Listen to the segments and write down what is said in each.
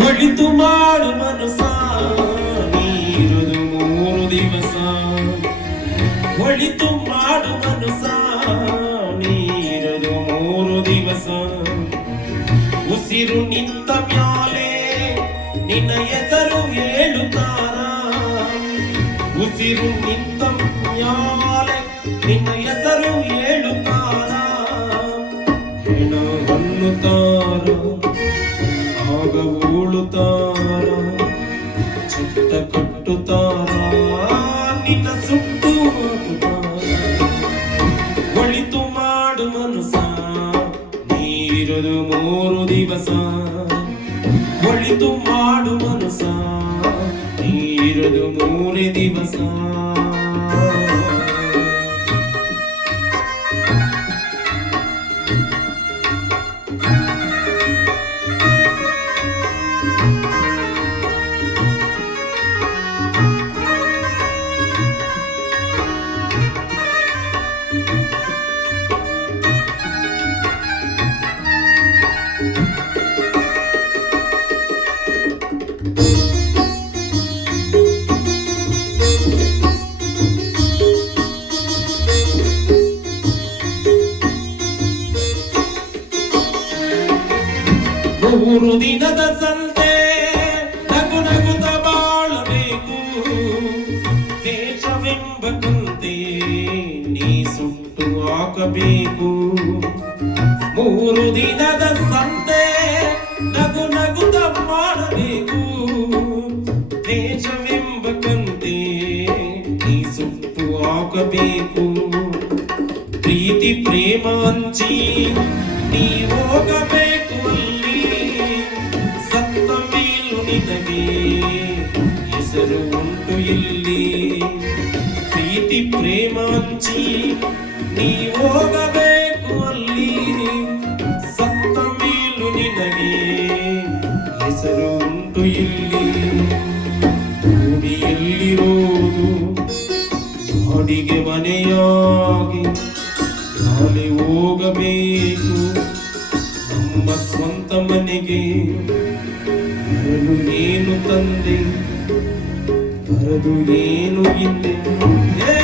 ಮಾಡು ಮನಸ ನೀರುದು ಮೂರು ದಿವಸ. ಒಳಿತು ಮಾಡು ಮನಸ ನೀರದು ಮೂರು ದಿವಸ. ಉಸಿರು ನಿಂತ ಮ್ಯಾಲೆ ನಿನ್ನ ಹೆಸರು ಹೇಳುತ್ತಾರ? ಉಸಿರು ನಿಂತ ಮ್ಯಾಲೆ ನಿನ್ನ ಹೆಸರು ಹೇಳುತ್ತಾರ? ಹೆಣ ಆಗ ಉಳುತ್ತಾರ ಚಿತ್ತ ಕಟ್ಟುತ್ತಾರ? ನಿನ್ನ ಸುಟ್ಟು ಒಳಿತು ಮಾಡು ಮನಸ ನೀರದು ಮೂರು ದಿವಸ. ಒಳಿತು ಮಾಡು ಮನಸ ನೀರದು ಮೂರೇ ದಿವಸ. ಮೂರು ದಿನದ ಸಂತೆ ನಗು ನಗುತ್ತ ಬಾಳಬೇಕು ದೇಶವೆಂಬ ಕಂತೆ ನೀ ಸುಟ್ಟು ಹಾಕಬೇಕು ಮೂರು ದಿನದ ಸಂತೆ ನಗು ನಗುತ್ತ ಮಾಡಬೇಕು ದೇಶವೆಂಬ ಕಂತೆ ನೀ ಸುಟ್ಟು ಹಾಕಬೇಕು ಪ್ರೀತಿ ಪ್ರೇಮ ಹಂಚಿ ನೀ ಹೋಗಬೇಕು ನಿನಗೆ ಹೆಸರು ಉಂಟು ಇಲ್ಲಿ. ಪ್ರೀತಿ ಪ್ರೇಮ ಹಂಚಿ ನೀ ಹೋಗಬೇಕು ಅಲ್ಲಿ. ಸತ್ತ ಮೇಲು ನಿನಗೆ ಹೆಸರು ಉಂಟು ಇಲ್ಲಿ. ಭೂಮಿಯಲ್ಲಿರೋದು ಅಡಿಗೆ ಮನೆಯಾಗಿ. ಹೋಗಬೇಕು ನಮ್ಮ ಸ್ವಂತ ಮನೆಗೆ. ಬರಲು ಏನು ತಂದೆ? ಬರದು ಏನು ಹಿಂದೆ ಏ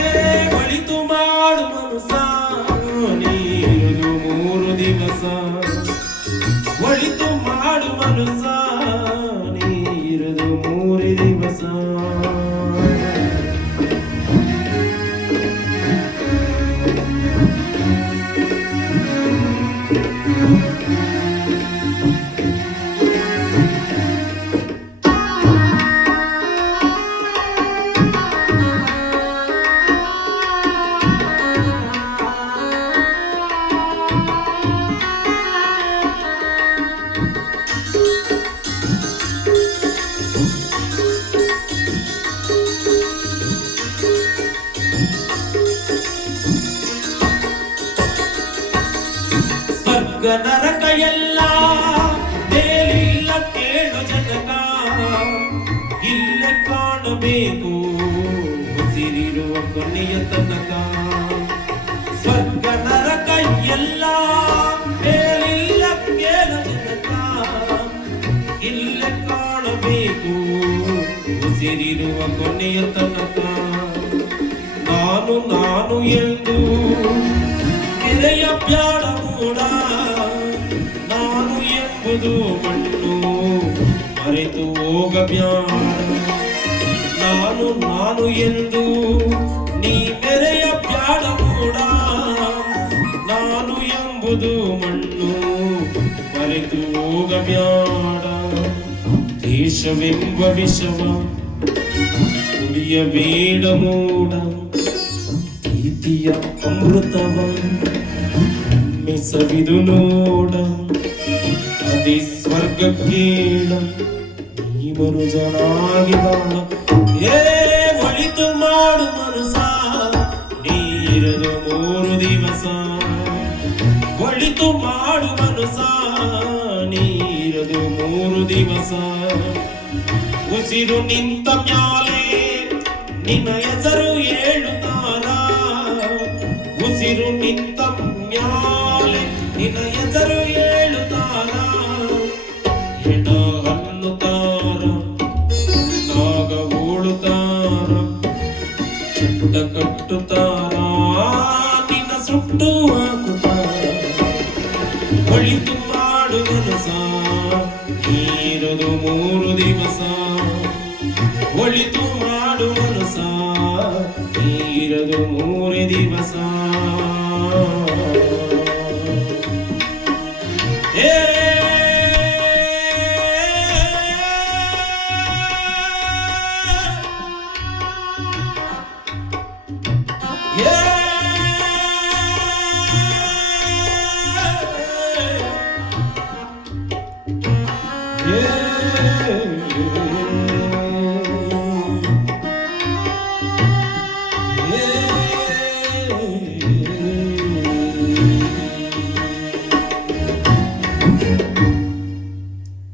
ಒಳಿತು ಮಾಡು ಮನಸ ನೀರು ಮೂರು ದಿವಸ. ಒಳಿತು ಮಾಡು ಮನಸ ನೀರದು ಮೂರು ದಿವಸ. ನರಕ ಎಲ್ಲ ಮೇಲಿಲ್ಲ ಕೇಳು ಜನಕ ಇಲ್ಲ ಕಾಣಬೇಕು, ಉಸಿರಿರುವ ಕೊನೆಯ ತನಕ. ಸ್ವರ್ಗ ನರಕ ಎಲ್ಲ ಮೇಲಿಲ್ಲ ಕೇಳು ಜನಕ ಇಲ್ಲೇ ಕಾಣಬೇಕು, ಉಸಿರಿರುವ ಕೊನೆಯ ತನಕ. ನಾನು ನಾನು ಎಂದು ಕೆರೆಯ ಬ್ಯಾಡ ನಾನು ಎಂಬುದು ಮಣ್ಣು ಮರೆತು ಹೋಗಬ್ಯಾಡ ನಾನು ನಾನು ಎಂದು ನೀ ಮೆರೆಯ ಬ್ಯಾಡ ಮೂಡ ನಾನು ಎಂಬುದು ಮಣ್ಣು ಮರೆತು ಹೋಗಬ್ಯಾಡ ದೇಶವೆಂಬ ವಿಷವ ಕುಡಿಯಬೇಡ ಮೂಡ ಪ್ರೀತಿಯ ಅಮೃತವ ಮೆಸವಿದು ನೋಡ ಅದೇ ಸ್ವರ್ಗ ಕೇಳ. ನೀ ಮನುಜನಾಗಿ ಬಾಳ. ಏ, ಒಳಿತು ಮಾಡು ಮನಸ ನೀರದು ಮೂರು ದಿವಸ. ಒಳಿತು ಮಾಡು ಮನಸ ನೀರದು ಮೂರು ದಿವಸ. ಉಸಿರು ನಿಂತ ಮ್ಯಾಲೆ ನಿನ್ನ ಹೆಸರು ಒಳಿತು ಮಾಡುವನು ಸಾ. ನೀರದು ಮೂರು ದಿವಸ. ಒಳಿತು ಮಾಡುವನು ಸಾ. ನೀರದು ಮೂರೇ ದಿವಸ. Yeah!